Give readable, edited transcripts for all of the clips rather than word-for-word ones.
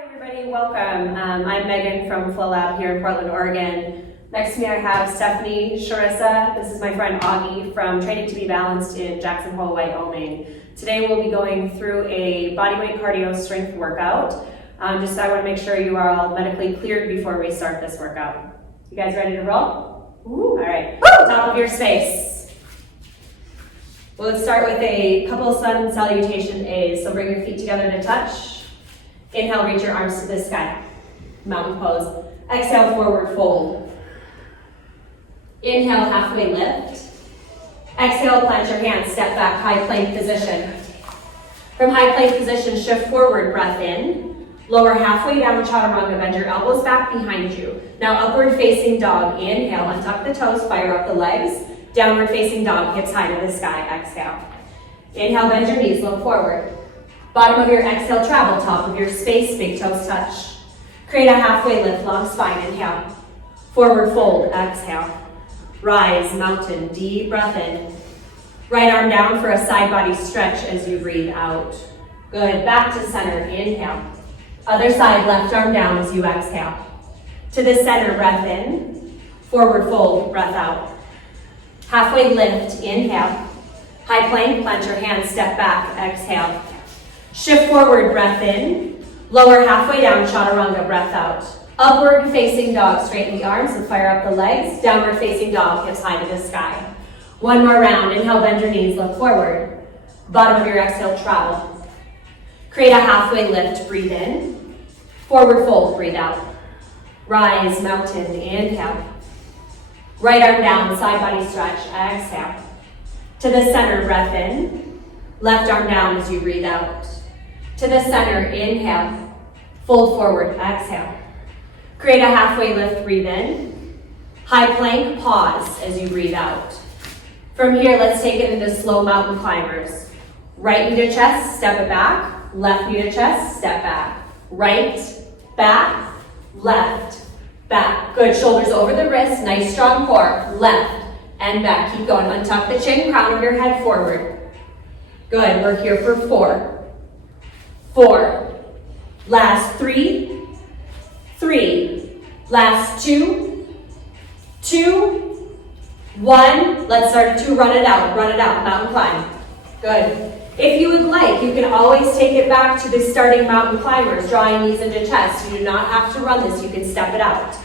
Hi everybody, welcome. I'm Megan from Flow Lab here in Portland, Oregon. Next to me I have Stephanie, Charissa. This is my friend Augie from Training to be Balanced in Jackson Hole, Wyoming. Today we'll be going through a bodyweight cardio strength workout. I want to make sure you are all medically cleared before we start this workout. You guys ready to roll? Ooh. All right, top of your space. We'll start with a couple sun salutation A's. So bring your feet together to touch. Inhale, reach your arms to the sky. Mountain pose. Exhale, forward fold. Inhale, halfway lift. Exhale, plant your hands, step back, high plank position. From high plank position, shift forward, breath in. Lower halfway down, chaturanga, bend your elbows back behind you. Now upward facing dog, inhale, untuck the toes, fire up the legs. Downward facing dog, hips high to the sky, exhale. Inhale, bend your knees, look forward. Bottom of your exhale, travel, top of your space, big toes touch. Create a halfway lift, long spine, inhale. Forward fold, exhale. Rise, mountain, deep breath in. Right arm down for a side body stretch as you breathe out. Good, back to center, inhale. Other side, left arm down as you exhale. To the center, breath in. Forward fold, breath out. Halfway lift, inhale. High plank, plant your hands, step back, exhale. Shift forward, breath in. Lower halfway down, chaturanga, breath out. Upward facing dog, straighten the arms and fire up the legs. Downward facing dog, hips high to the sky. One more round, inhale, bend your knees, look forward. Bottom of your exhale, travel. Create a halfway lift, breathe in. Forward fold, breathe out. Rise, mountain, inhale. Right arm down, side body stretch, exhale. To the center, breath in. Left arm down as you breathe out. To the center, inhale. Fold forward, exhale. Create a halfway lift, breathe in. High plank, pause as you breathe out. From here, let's take it into slow mountain climbers. Right knee to chest, step it back. Left knee to chest, step back. Right, back, left, back. Good, shoulders over the wrist, nice strong core. Left and back, keep going. Untuck the chin, crown of your head forward. Good, we're here for 4. 4. Last 3. 3. Last 2. 2. 1. Let's start to run it out, mountain climb. Good. If you would like, you can always take it back to the starting mountain climbers, drawing knees into chest. You do not have to run this, you can step it out.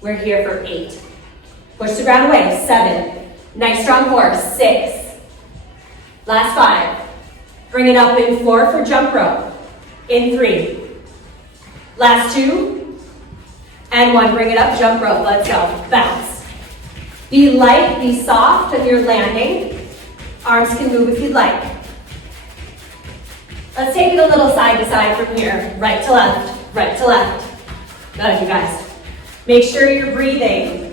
We're here for 8. Push the ground away, 7. Nice strong core, 6. Last 5. Bring it up in 4 for jump rope. In 3. Last 2. And 1, bring it up, jump rope, let's go. Bounce. Be light, be soft on your landing. Arms can move if you'd like. Let's take it a little side to side from here. Right to left, right to left. Good, you guys. Make sure you're breathing.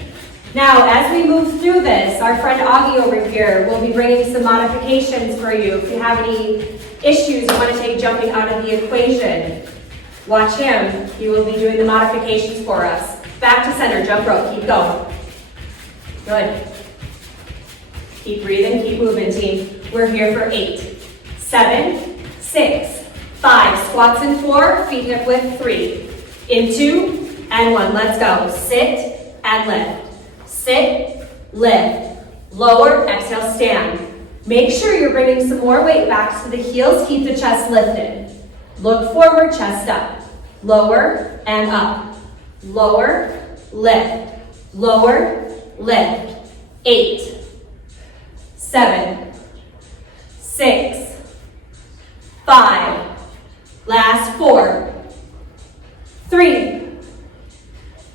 Now, as we move through this, our friend Augie over here will be bringing some modifications for you. If you have any issues you want to take jumping out of the equation, watch him. He will be doing the modifications for us. Back to center, jump rope, keep going. Good. Keep breathing, keep moving, team. We're here for 8, 7, 6, 5. Squats in 4, feet hip width 3. In 2, and 1. Let's go. Sit and lift. Sit, lift, lower, exhale, stand. Make sure you're bringing some more weight back to the heels. Keep the chest lifted. Look forward, chest up. Lower and up. Lower, lift. Lower, lift. 8, 7, 6, 5. Last 4, 3,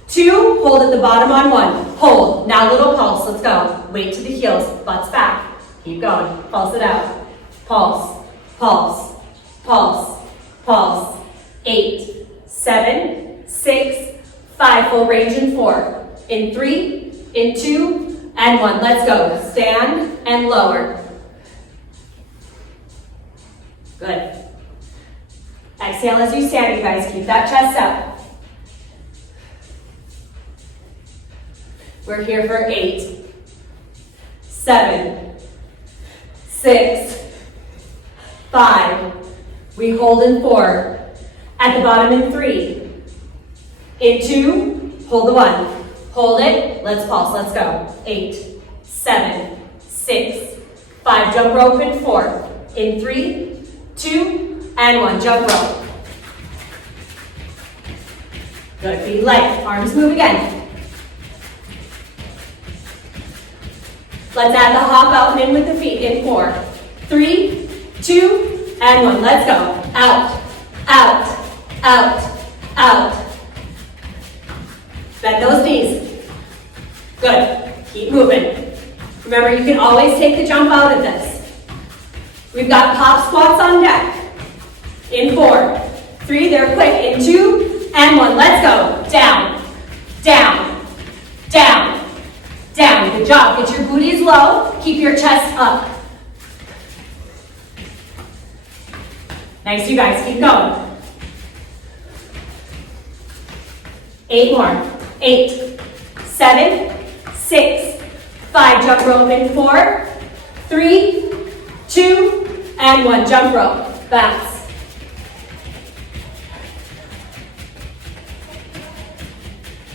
2, hold at the bottom on 1. Hold. Now little pulse. Let's go. Weight to the heels. Butts back. Keep going. Pulse it out. Pulse. Pulse. Pulse. Pulse. 8, 7, 6, 5. Full range in 4. In 3, in 2, and 1. Let's go. Stand and lower. Good. Exhale as you stand, you guys. Keep that chest up. We're here for 8, 7, 6, 5. We hold in 4. At the bottom in 3. In 2, hold the 1. Hold it, let's pulse, let's go. 8, 7, 6, 5, jump rope in 4. In 3, 2, and 1, jump rope. Good, feet light, arms move again. Let's add the hop out and in with the feet in 4, 3, 2, and 1, let's go. Out, out, out, out. Bend those knees. Good, keep moving. Remember, you can always take the jump out of this. We've got pop squats on deck. In 4, 3, they're quick. In 2, and 1, let's go. Down, down, down, down. Good job. Get your booties low. Keep your chest up. Nice, you guys. Keep going. 8 more. 8, 7, 6, 5. Jump rope in 4, 3, 2, and 1. Jump rope. Bounce.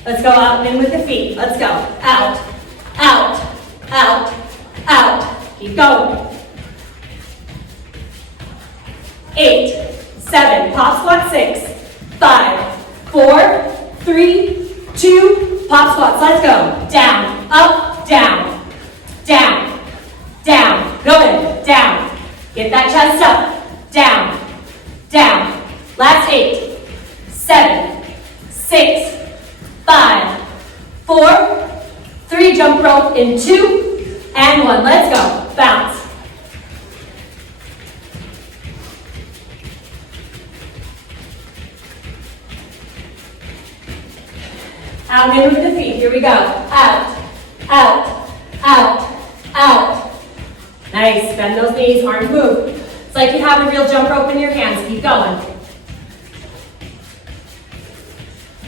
Let's go out and in with the feet. Let's go. Out, out, out, out. Keep going. 8, 7, pop squat 6, 5, 4, 3, 2, pop squats. Let's go. Down, up, down, down, down. Good. Down. Get that chest up. Down, down. Last 8, 7, 6, 5, 4, 3, jump rope in 2, and 1. Let's go. Bounce. Out and in with the feet. Here we go. Out, out, out, out. Nice. Bend those knees. Arms move. It's like you have a real jump rope in your hands. Keep going.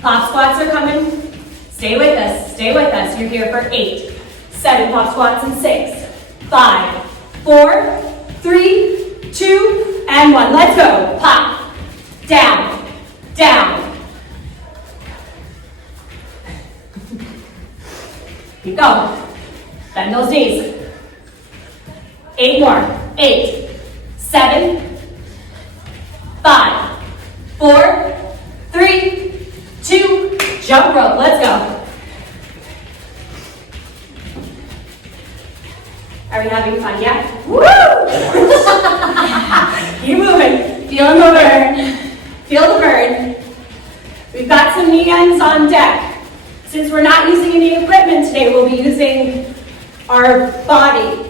Pop squats are coming. Stay with us. Stay with us. You're here for 8, 7 pop squats and 6, 5, 4, 3, 2, and 1. Let's go. Pop. Down. Down. Keep going. Bend those knees. 8 more. 8, 7, 5, 4, 3, 2, jump rope. Let's go. Are we having fun yet? Woo! Keep moving. Feeling the burn. Feel the burn. We've got some knee ends on deck. Since we're not using any equipment today, we'll be using our body.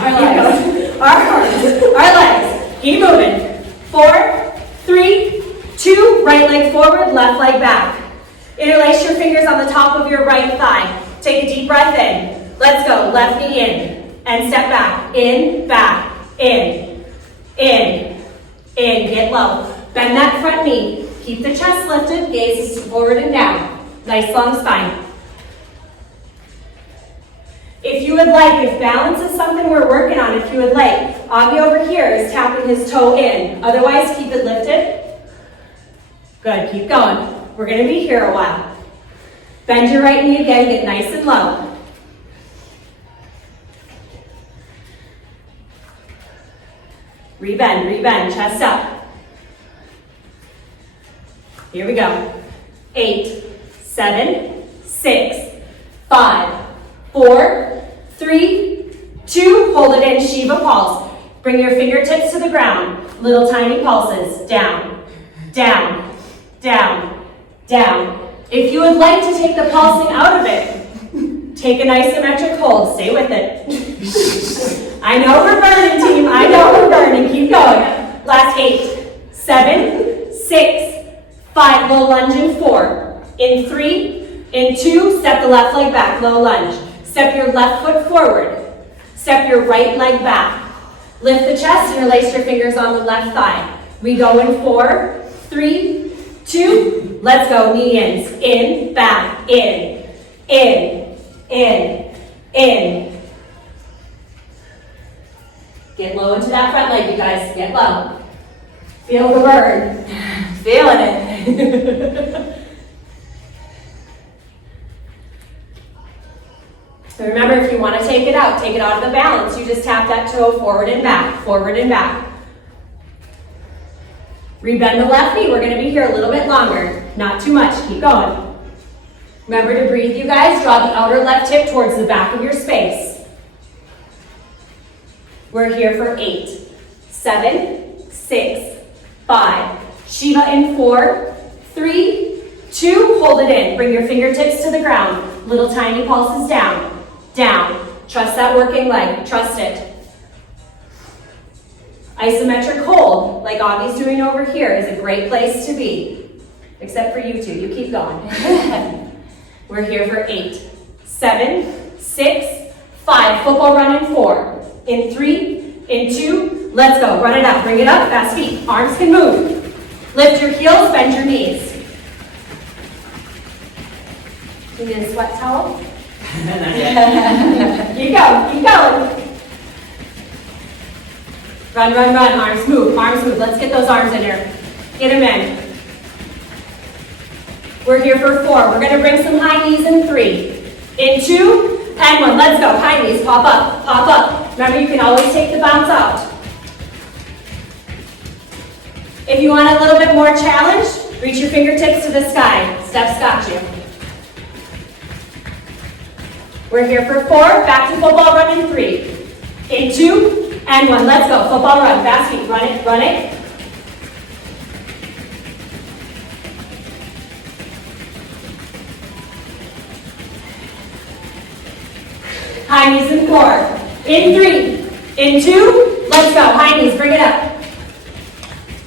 Our legs. Our arms. Our legs. Keep moving. 4, 3, 2, right leg forward, left leg back. Interlace your fingers on the top of your right thigh. Take a deep breath in. Let's go. Left knee in. And step back. In, back, in, in, in. Get low. Bend that front knee. Keep the chest lifted. Gaze forward and down. Nice long spine. If you would like, if balance is something we're working on, if you would like, Augie over here is tapping his toe in. Otherwise, keep it lifted. Good, keep going. We're going to be here a while. Bend your right knee again, get nice and low. Rebend, rebend, chest up. Here we go. 8, 7, 6, 5, 4, 3, 2, hold it in, Shiva pulse. Bring your fingertips to the ground. Little tiny pulses. Down, down, down, down. If you would like to take the pulsing out of it, take an isometric hold. Stay with it. I know we're burning, team. I know we're burning. Keep going. Last 8, 7, 6, 5. Low lunge in 4. In 3, in 2, step the left leg back. Low lunge. Step your left foot forward. Step your right leg back. Lift the chest, interlace your fingers on the left thigh. We go in 4, 3, 2, let's go. Knee ins. In, back, in, in, in, in. Get low into that front leg, you guys. Get low. Feel the burn. Feeling it. So remember, if you want to take it out of the balance, you just tap that toe forward and back, forward and back. Rebend the left knee. We're going to be here a little bit longer. Not too much. Keep going. Remember to breathe, you guys. Draw the outer left hip towards the back of your space. We're here for 8, 7, 6, 5. Shiva in 4, 3, 2. Hold it in. Bring your fingertips to the ground. Little tiny pulses down. Down. Trust that working leg. Trust it. Isometric hold, like Augie's doing over here, is a great place to be. Except for you two. You keep going. We're here for 8, 7, 6, 5. Football run in 4. In 3, in 2. Let's go. Run it up. Bring it up. Fast feet. Arms can move. Lift your heels. Bend your knees. You need a sweat towel? Keep going. Keep going. Run, run, run. Arms move. Arms move. Let's get those arms in here. Get them in. We're here for 4. We're going to bring some high knees in 3. In 2 and 1. Let's go. High knees. Pop up. Pop up. Remember, you can always take the bounce out. If you want a little bit more challenge, reach your fingertips to the sky. Steph's got you. We're here for 4. Back to football run in 3. In 2 and 1. Let's go. Football run. Fast feet. Run it. Run it. High knees in 4. In 3. In 2. Let's go. High knees. Bring it up.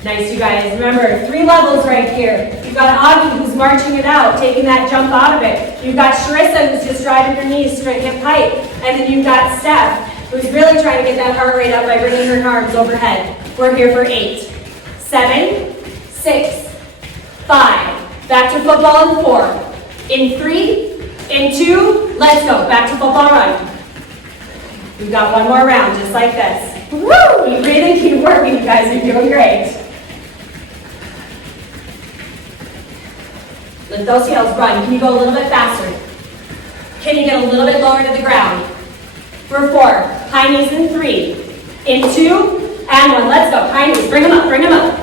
Nice, you guys. Remember, 3 levels right here. You've got Augie who's marching it out, taking that jump out of it. You've got Charissa who's just driving her knees straight hip height. And then you've got Steph who's really trying to get that heart rate up by bringing her arms overhead. We're here for 8, 7, 6, 5. Back to football in 4. In 3, in 2, let's go. Back to football run. We've got one more round just like this. Woo! Keep breathing, keep working, you guys. You're doing great. Lift those heels, run. Can you go a little bit faster? Can you get a little bit lower to the ground? For 4, high knees in 3, in 2, and 1. Let's go. High knees, bring them up, bring them up.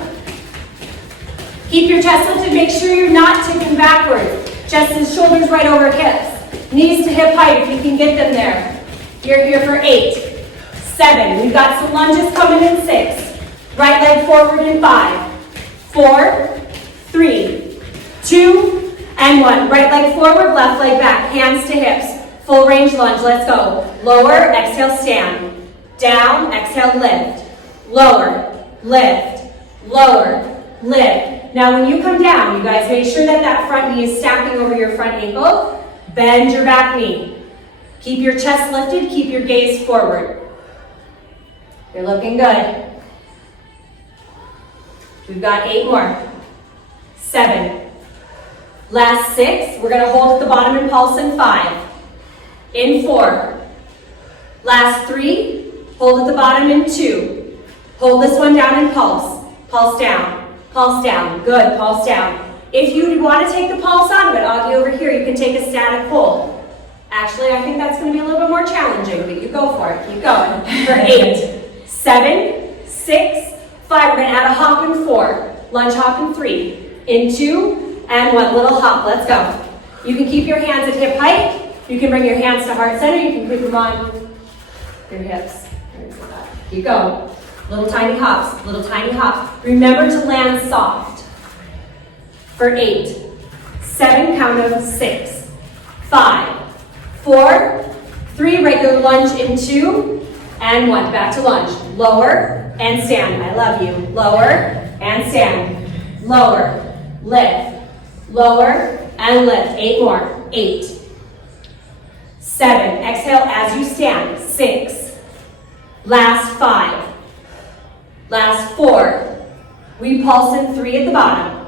Keep your chest lifted. Make sure you're not tipping backward. Chest and shoulders right over hips. Knees to hip height if you can get them there. You're here for 8, 7. We've got some lunges coming in 6. Right leg forward in 5, 4, 3, 2, and 1. Right leg forward, left leg back. Hands to hips. Full range lunge. Let's go. Lower, exhale, stand. Down, exhale, lift. Lower, lift. Lower, lift. Now when you come down, you guys make sure that that front knee is stacking over your front ankle. Bend your back knee. Keep your chest lifted. Keep your gaze forward. You're looking good. We've got 8 more. 7. Last 6. We're going to hold at the bottom and pulse in 5. In 4. Last 3. Hold at the bottom in 2. Hold this one down and pulse. Pulse down. Pulse down. Good. Pulse down. If you want to take the pulse out of it, Augie over here, you can take a static hold. Actually, I think that's going to be a little bit more challenging, but you go for it. Keep going. For 8, 7, 6, 5. We're going to add a hop in 4. Lunge hop in 3. In 2, and 1. Little hop. Let's go. You can keep your hands at hip height. You can bring your hands to heart center. You can keep them on your hips. Keep going. Little tiny hops. Little tiny hops. Remember to land soft. For 8, 7, count of 6, 5, 4, 3, regular lunge in 2, and 1. Back to lunge. Lower and stand. I love you. Lower and stand. Lower, lift. Lower and lift. 8 more. 8, 7. Exhale as you stand. 6. Last 5. Last 4. We pulse in 3 at the bottom.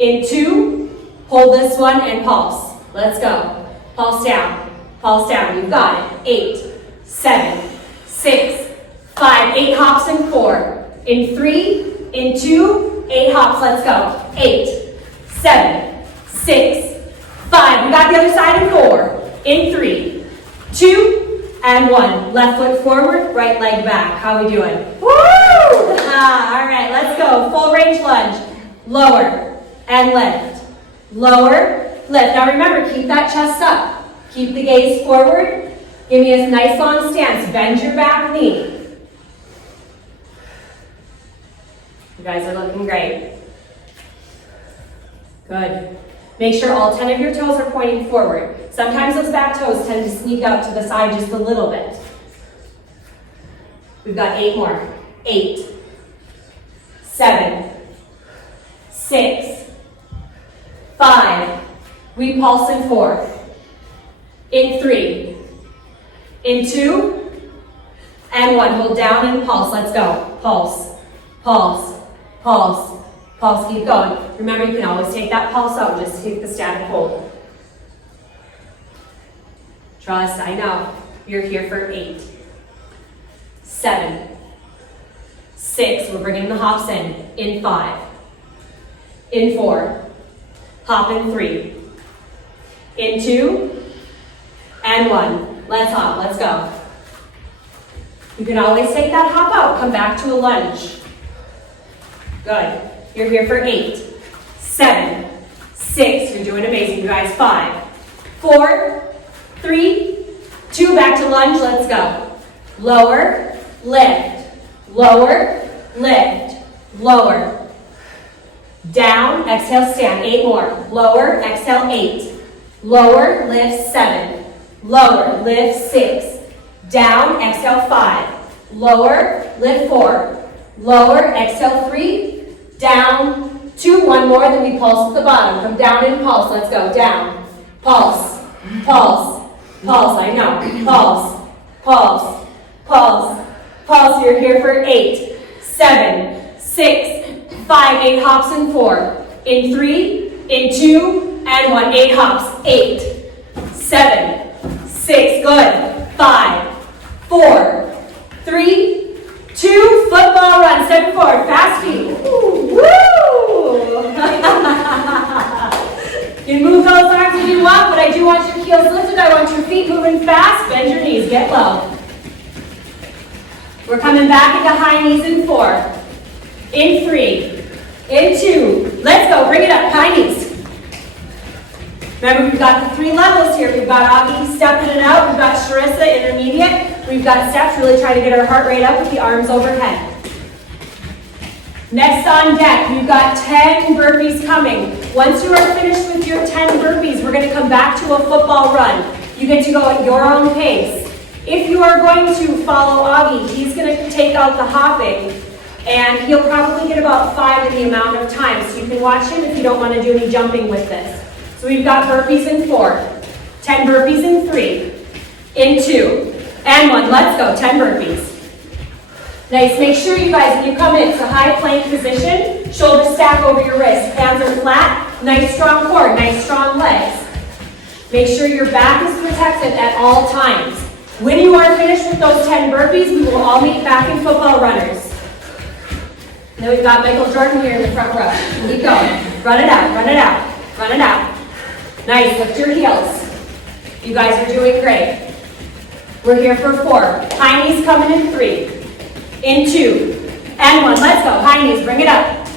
In 2, hold this one and pulse. Let's go. Pulse down. Pulse down. You've got it. 8, 7, 6, 5. 5, 8 hops in 4. In 3, in 2, 8 hops, let's go. 8, 7, 6, 5. We got the other side in 4. In 3, 2, and 1. Left foot forward, right leg back. How are we doing? Woo! All right, let's go. Full range lunge. Lower and lift. Lower, lift. Now remember, keep that chest up. Keep the gaze forward. Give me a nice long stance. Bend your back knee. You guys are looking great. Good. Make sure all 10 of your toes are pointing forward. Sometimes those back toes tend to sneak out to the side just a little bit. We've got 8 more. 8, 7, 6, 5. We pulse in 4. In 3. In 2. And 1. Hold down and pulse. Let's go. Pulse. Pulse. Pulse. Pulse. Keep going. Remember, you can always take that pulse out. Just take the static hold. Trust, I know. You're here for 8. 7. 6. We're bringing the hops in. In 5. In 4. Hop in 3. In 2. And 1. Let's hop. Let's go. You can always take that hop out. Come back to a lunge. Good. You're here for 8. 7. 6. You're doing amazing, you guys. 5. 4. 3. 2. Back to lunge. Let's go. Lower. Lift. Lower. Lift. Lower. Down. Exhale. Stand. 8 more. Lower. Exhale. 8. Lower. Lift. 7. Lower. Lift. 6. Down. Exhale. 5. Lower. Lift. 4. Lower. Exhale. 3. Down. 2. 1 more. Then we pulse at the bottom. Come down and pulse. Let's go. Down. Pulse. Pulse. Pulse. I know. Pulse. Pulse. Pulse. Pulse. You're here for 8, 7, 6, 5. 8 hops in 4. In 3. In 2. And 1. 8 hops. 8, 7, 6. Good. 5, 4, 3, 2. Football run. Step forward. Fast feet. Woo! You can move those arms if you want, but I do want your heels lifted. I want your feet moving fast. Bend your knees. Get low. We're coming back into high knees in 4. In 3. In 2. Let's go. Bring it up. High knees. Remember, we've got the 3 levels here. We've got Augie stepping it out. We've got Charissa intermediate. We've got steps really trying to get our heart rate up with the arms overhead. Next on deck, you've got 10 burpees coming. Once you are finished with your 10 burpees, we're going to come back to a football run. You get to go at your own pace. If you are going to follow Augie, he's going to take out the hopping, and he'll probably get about 5 in the amount of time. So you can watch him if you don't want to do any jumping with this. So we've got burpees in 4, 10 burpees in 3, in 2, and 1. Let's go, 10 burpees. Nice. Make sure you guys, when you come in, it's a high plank position. Shoulders stack over your wrists. Hands are flat. Nice strong core. Nice strong legs. Make sure your back is protected at all times. When you are finished with those 10 burpees, we will all meet back in football runners. Then we've got Michael Jordan here in the front row. Keep going. Run it out. Run it out. Run it out. Nice. Lift your heels. You guys are doing great. We're here for 4. High knees coming in 3. In 2, and 1. Let's go. High knees. Bring it up.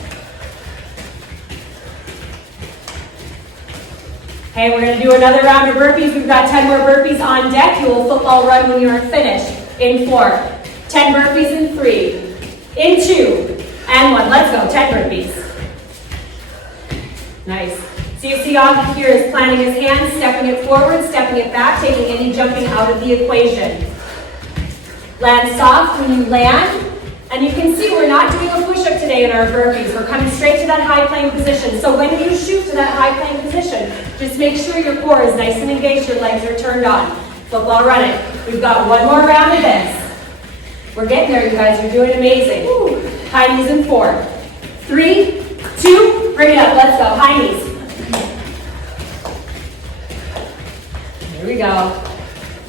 Okay, we're going to do another round of burpees. We've got 10 more burpees on deck. You will football run when you are finished. In 4, 10 burpees in 3, in 2, and 1. Let's go. 10 burpees. Nice. So you see Augie here is planting his hands, stepping it forward, stepping it back, taking any jumping out of the equation. Land soft when you land, and you can see we're not doing a push-up today in our burpees. We're coming straight to that high plank position. So when you shoot to that high plank position, just make sure your core is nice and engaged, your legs are turned on. Football run it. We've got 1 more round of this. We're getting there, you guys. You're doing amazing. Woo. High knees in 4, 3, 2, bring it up. Let's go. High knees. Here we go.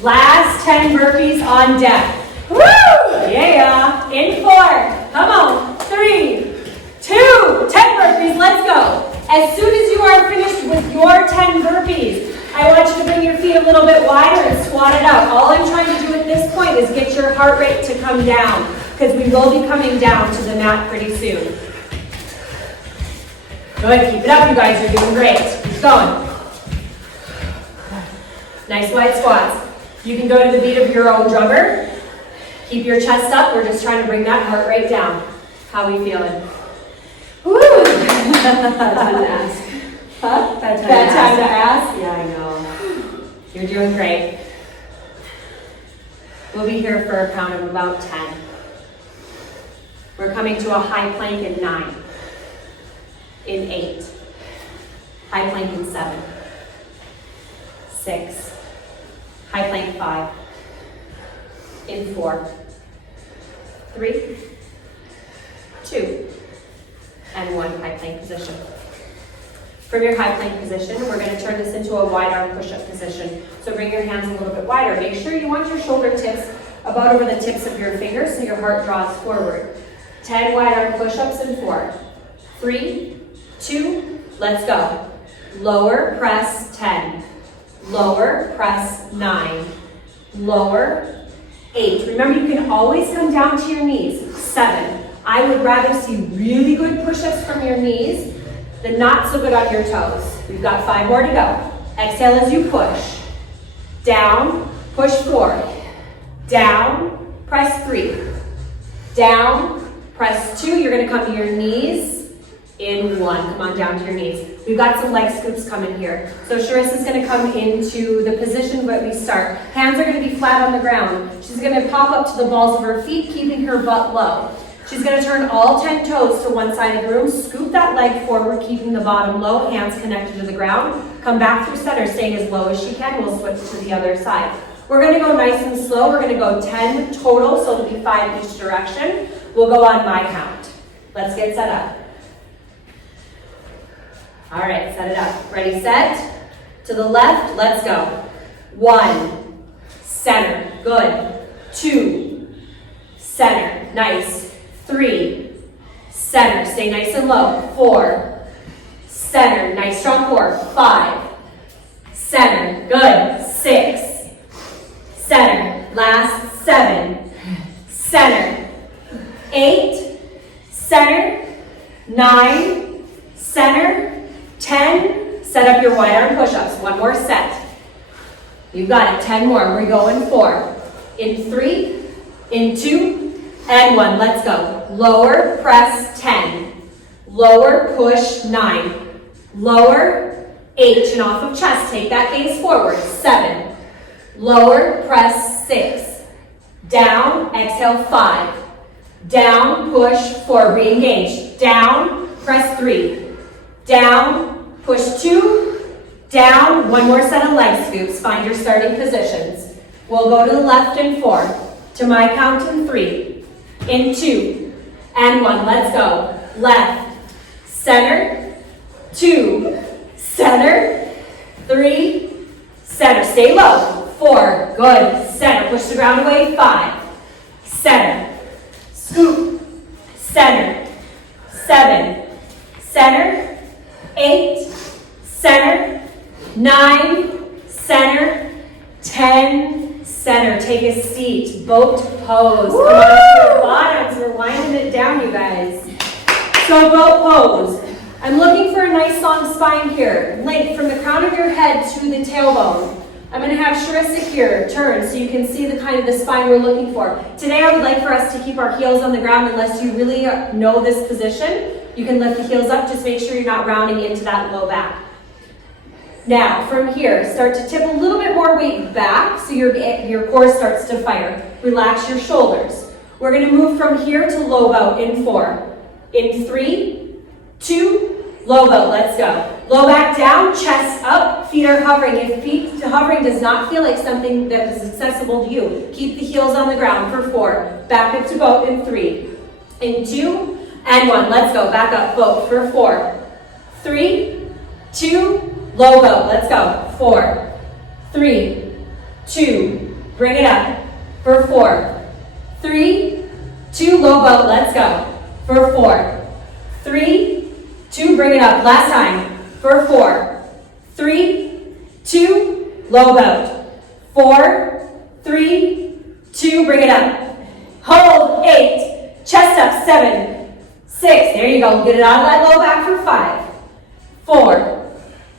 Last 10 burpees on deck. Woo! Yeah. to come down, because we will be coming down to the mat pretty soon. Good, keep it up, you guys, you're doing great. Keep going. Nice wide squats. You can go to the beat of your own drummer. Keep your chest up, we're just trying to bring that heart rate down. How are we feeling? Woo! Bad time to ask. Huh? Bad time to ask? Yeah, I know. You're doing great. We'll be here for a count of about 10. We're coming to a high plank in 9. In 8. High plank in 7. 6. High plank 5. In 4. 3. 2. And 1 high plank position. From your high plank position, we're going to turn this into a wide arm push-up position. So bring your hands a little bit wider. Make sure you want your shoulder tips about over the tips of your fingers so your heart draws forward. 10 wide arm push-ups in 4. 3, 2, let's go. Lower, press 10. Lower, press 9. Lower, 8. Remember, you can always come down to your knees. 7. I would rather see really good push-ups from your knees than not so good on your toes. We've got 5 more to go. Exhale as you push. Down, push 4. Down, press 3. Down, press 2. You're gonna come to your knees in 1. Come on down to your knees. We've got some leg scoops coming here. So Charissa's gonna come into the position where we start. Hands are gonna be flat on the ground. She's gonna pop up to the balls of her feet, keeping her butt low. She's going to turn all 10 toes to one side of the room, scoop that leg forward, keeping the bottom low, hands connected to the ground. Come back through center, staying as low as she can. We'll switch to the other side. We're going to go nice and slow. We're going to go 10 total, so it'll be 5 each direction. We'll go on my count. Let's get set up. All right, set it up. Ready, set. To the left, let's go. 1, center, good. 2, center, nice. 3, center, stay nice and low. 4, center, nice strong core. 5, center, good. 6, center, last. 7, center. 8, center. 9, center. 10, set up your wide arm push-ups. 1 more set. You've got it. 10 more. We're going 4. In 3, in 2, and 1, let's go. Lower, press 10. Lower, push 9. Lower, 8, chin off of chest. Take that gaze forward. 7. Lower, press 6. Down, exhale 5. Down, push 4, re-engage. Down, press 3. Down, push 2. Down, 1 more set of leg scoops. Find your starting positions. We'll go to the left in 4. To my count in 3. In 2, and 1, let's go. Left, center, 2, center, 3, center, stay low. 4, good, center, push the ground away. 5, center, scoop, center, 7, center, 8, center, 9, center, 10, center. Take a seat, boat pose. Come on to your bottoms. We're winding it down, you guys. So boat pose. I'm looking for a nice long spine here. Length from the crown of your head to the tailbone. I'm going to have Charissa here turn so you can see the kind of the spine we're looking for. Today I would like for us to keep our heels on the ground unless you really know this position. You can lift the heels up. Just make sure you're not rounding into that low back. Now, from here, start to tip a little bit more weight back so your core starts to fire. Relax your shoulders. We're going to move from here to low boat in 4. In 3, 2, low boat. Let's go. Low back down, chest up, feet are hovering. If feet hovering does not feel like something that is accessible to you, keep the heels on the ground for 4. Back up to boat in 3. In 2, and 1. Let's go. Back up, boat for 4. 3, 2, low boat, let's go. 4, 3, 2, bring it up. For 4, 3, 2, low boat, let's go. For 4, 3, 2, bring it up. Last time. For 4, 3, 2, low boat. 4, 3, 2, bring it up. 7, 6. There you go. Get it out of that low back for 5, 4,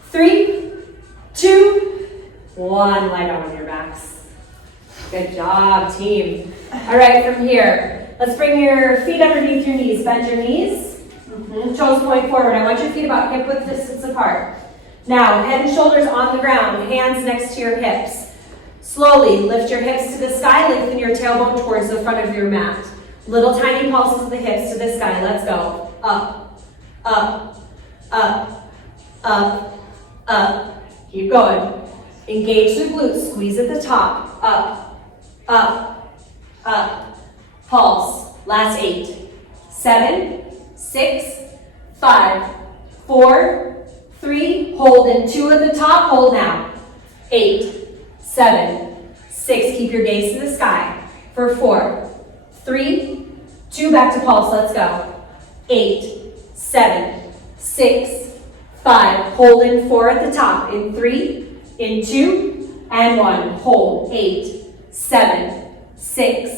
3, 2, 1. Lie down on your backs. Good job, team. All right, from here, let's bring your feet underneath your knees. Bend your knees. Toes point forward. I want your feet about hip width distance apart. Now, head and shoulders on the ground, hands next to your hips. Slowly lift your hips to the sky, lengthen your tailbone towards the front of your mat. Little tiny pulses of the hips to the sky. Let's go. Up, up, up, up, up. Keep going. Engage the glutes. Squeeze at the top. Up, up, up. Pulse. Last 8, 7, 6, 5, 4, 3. Hold in 2 at the top. Hold now. 8, 7, 6. Keep your gaze to the sky. For 4, 3, 2. Back to pulse. Let's go. 8, 7, 6, 5. Hold in 4 at the top. In 3, in 2, and 1. Hold. 8, 7, 6,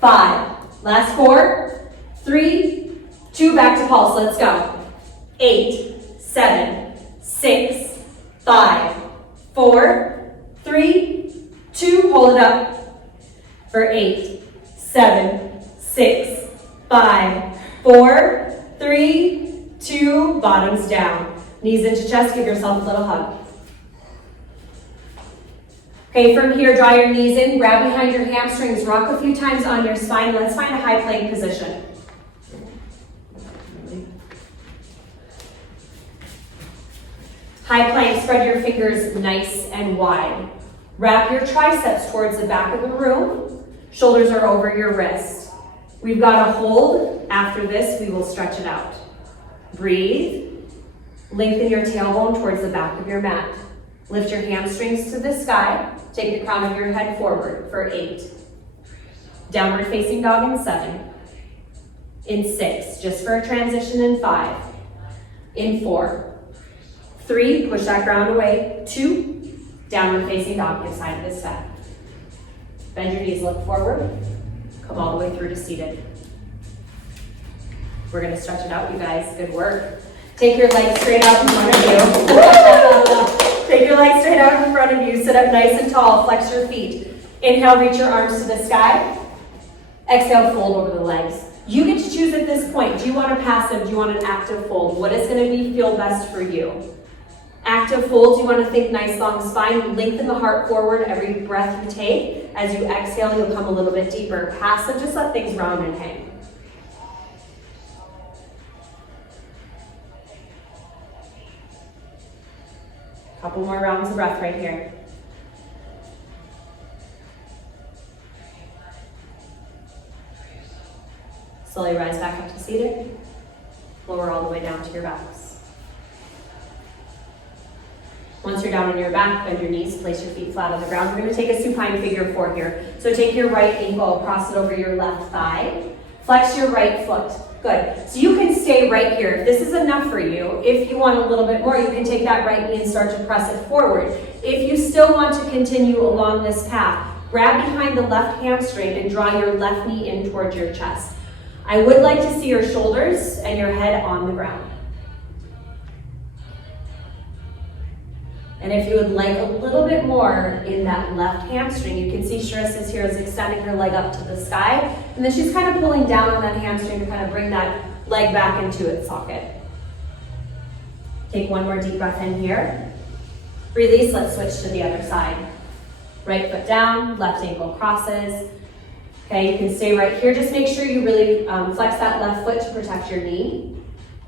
5. Last 4, 3, 2. Back to pulse. Let's go. 8, 7, 6, 5, 4, 3, 2. Hold it up. For 8, 7, 6, 5, 4, 3, 2. Bottoms down. Knees into chest. Give yourself a little hug. Okay, from here, draw your knees in, grab behind your hamstrings, rock a few times on your spine. Let's find a high plank position. High plank, spread your fingers nice and wide. Wrap your triceps towards the back of the room. Shoulders are over your wrists. We've got a hold. After this, we will stretch it out. Breathe. Lengthen your tailbone towards the back of your mat. Lift your hamstrings to the sky. Take the crown of your head forward for 8. Downward facing dog in 7. In 6, just for a transition in 5. In 4. 3, push that ground away. 2, downward facing dog, give side to the step. Bend your knees, look forward. Come all the way through to seated. We're gonna stretch it out, you guys. Good work. Take your legs straight out in front of you. Take your legs straight out in front of you. Sit up nice and tall. Flex your feet. Inhale, reach your arms to the sky. Exhale, fold over the legs. You get to choose at this point. Do you want a passive? Do you want an active fold? What is going to feel best for you? Active folds, you want to think nice long spine. Lengthen the heart forward every breath you take. As you exhale, you'll come a little bit deeper. Passive, just let things round and hang. Couple more rounds of breath right here. Slowly rise back up to seated. Lower all the way down to your backs. Once you're down on your back, bend your knees, place your feet flat on the ground. We're going to take a supine figure 4 here. So take your right ankle, cross it over your left thigh. Flex your right foot. Good. So you can stay right here. If this is enough for you, if you want a little bit more, you can take that right knee and start to press it forward. If you still want to continue along this path, grab behind the left hamstring and draw your left knee in towards your chest. I would like to see your shoulders and your head on the ground. And if you would like a little bit more in that left hamstring, you can see Charissa here is extending her leg up to the sky, and then she's kind of pulling down on that hamstring to kind of bring that leg back into its socket. Take one more deep breath in here. Release, let's switch to the other side. Right foot down, left ankle crosses. Okay, you can stay right here. Just make sure you really flex that left foot to protect your knee.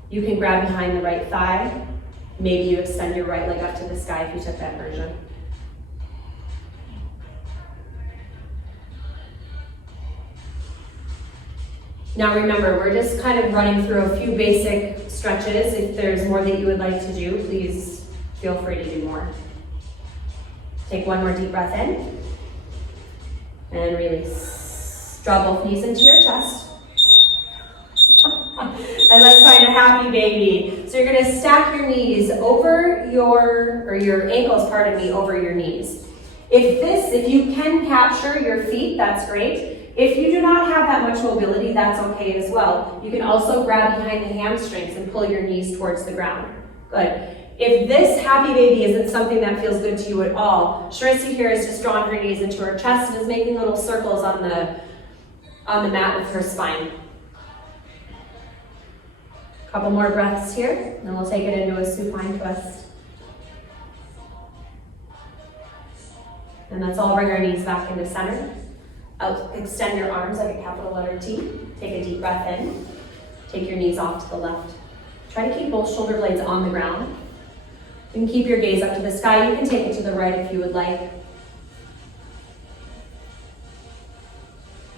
You can grab behind the right thigh. Maybe you extend your right leg up to the sky if you took that version. Now remember, we're just kind of running through a few basic stretches. If there's more that you would like to do, please feel free to do more. Take one more deep breath in and release. Draw both knees into your chest. And let's find a happy baby. So you're going to stack your knees over your ankles, over your knees. If you can capture your feet, that's great. If you do not have that much mobility, that's okay as well. You can also grab behind the hamstrings and pull your knees towards the ground. Good. If this happy baby isn't something that feels good to you at all, Charissa here is just drawing her knees into her chest and is making little circles on the mat with her spine. Couple more breaths here, and then we'll take it into a supine twist. And let's all bring our knees back into center. Extend your arms like a capital letter T. Take a deep breath in. Take your knees off to the left. Try to keep both shoulder blades on the ground. You can keep your gaze up to the sky. You can take it to the right if you would like.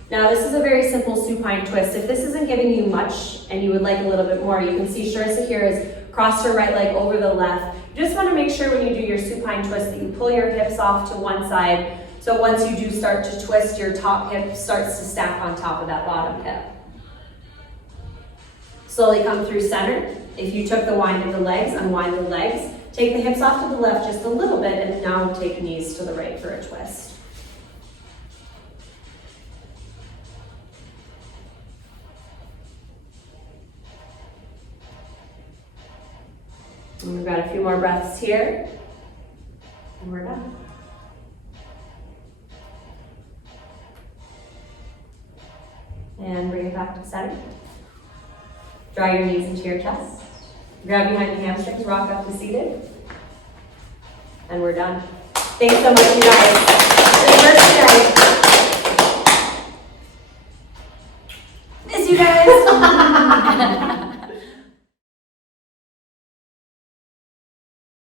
Now this is a very simple supine twist. If this isn't giving you much and you would like a little bit more, you can see Charissa here has crossed her right leg over the left. You just want to make sure when you do your supine twist that you pull your hips off to one side. So once you do start to twist, your top hip starts to stack on top of that bottom hip. Slowly come through center. If you took the wind of the legs, unwind the legs. Take the hips off to the left just a little bit and now take knees to the right for a twist. And we've got a few more breaths here. And we're done. And bring it back to center. Draw your knees into your chest. Grab behind the hamstrings, rock up to seated. And we're done. Thanks so much, you guys. Good work today. Miss you guys.